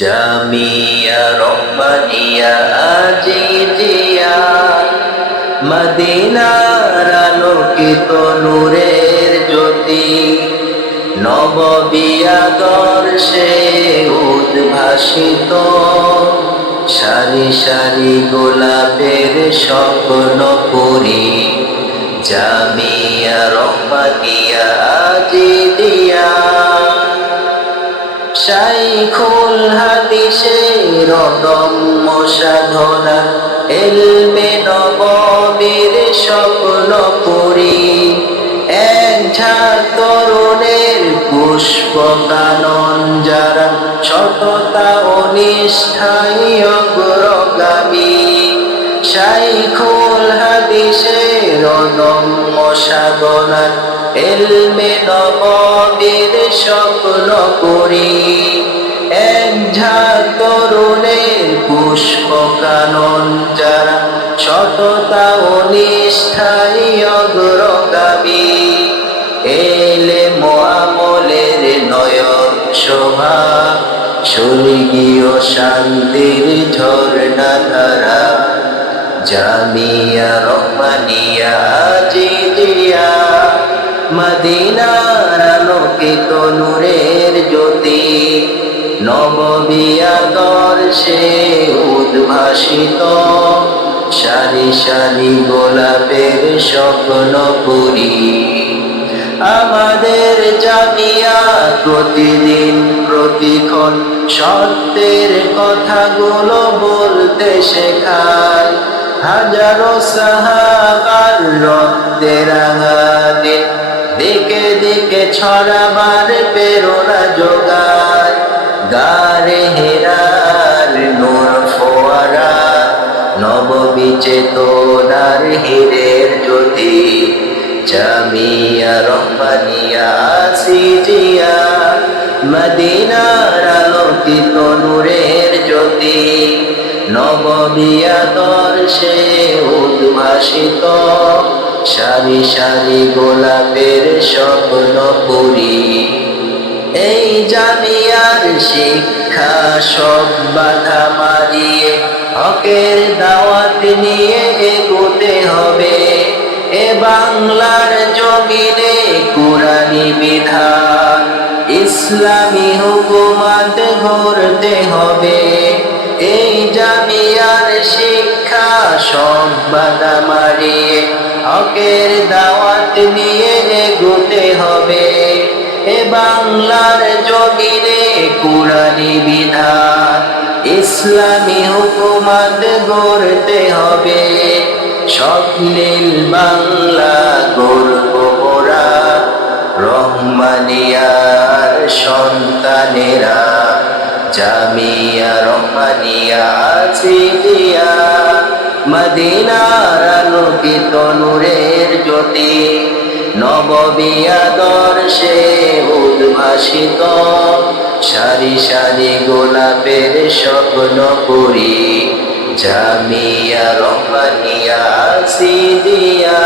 জামিয়া রহমানিয়া আজিজিয়া মদিনার আলোকিত নূরের জ্যোতি নববিয়া দর্শে উদ্ভাসিত সারি সারি গোলাপের স্বপ্ন পুরি জামিয়া রহমানিয়া আজিজিয়া শাইখুল হাদিসের অদম্য সাধনা ইলমে নববীর স্বপ্ন পুরি এক ঝাঁক তরুণের পুষ্প কানন যারা সততা ও নিষ্ঠায় অগ্রগামী শাইখুল হাদিসের অদম্য সাধনা ইলমে নববীর স্বপ্ন পুরি এক ঝাঁক তরুণের পুষ্প কানন যারা সততা ও নিষ্ঠায় অগ্রগামী ইলম ও আমলের নয়ন শোভা স্বর্গীয় শান্তির ঝর্ণা ধারা জামিয়া রহমানিয়া আজিজিয়া মদিনার আলোকিত নূরের জ্যোতি নববিয়া দর্শে উদ্ভাসিত সারি সারি গোলাপের স্বপ্ন পুরি আমাদের জামিয়া প্রতিদিন প্রতিক্ষণ সত্যের কথাগুলো বলতে শেখায় হাজারো সাহাবার রক্তে রাঙা দিন দিকে দিকে ছড়াবার প্রেরণা যোগায় গারে হেরার নূর ফোয়ারা নববী চেতনার হীরের জ্যোতি জামিয়া রহমানিয়া আজিজিয়া মদিনার আলোকিত নূরের জ্যোতি নববিয়া দর্শে উদ্ভাসিত সারি সারি গোলাপের স্বপ্ন পুরি এই জামিয়ার শিক্ষা সব বাধা মারিয়ে হকের দাওয়াত নিয়ে এগোতে হবে এ বাংলার জমিনে কুরআনী বিধান ইসলামী হুকুমত গড়তে হবে এই জামিয়ার শিক্ষা সব বাধা মারিয়ে হকের দাওয়াত নিয়ে এগোতে হবে এ বাংলার জমিনে কুরআনী বিধান ইসলামী হুকুমত গড়তে হবে স্বপ্নিল বাংলা গর্ব মোরা রহমানিয়ার সন্তানেরা জামিয়া রহমানিয়া আজিজিয়া মদিনার আলোকিত নূরের জ্যোতি নববিয়া দর্শে উদ্ভাসিত সারি সারি গোলাপের স্বপ্ন পুরি জামিয়া রহমানিয়া আজিজিয়া।